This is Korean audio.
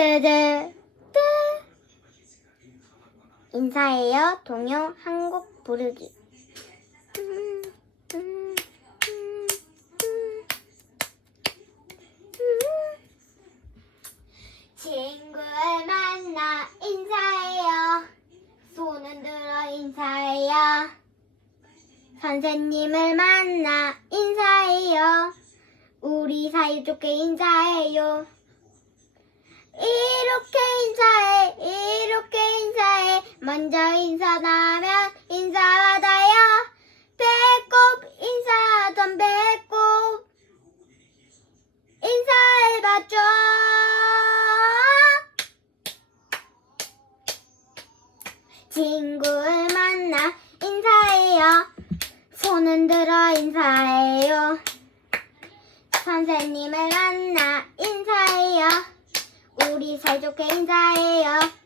뜨 인사해요. 동요 한곡 부르기. 친구를 만나 인사해요. 손은 들어 인사해요. 선생님을 만나 인사해요. 우리 사이좋게 인사해요 이렇게 인사해 이렇게 인사해 먼저 인사하면 인사받아요. 배꼽 인사하던 배꼽. 인사해봤죠? 친구를 만나 인사해요. 손은 들어 인사해요. 선생님을 만나 인사해요. 우리 사이좋게 인사해요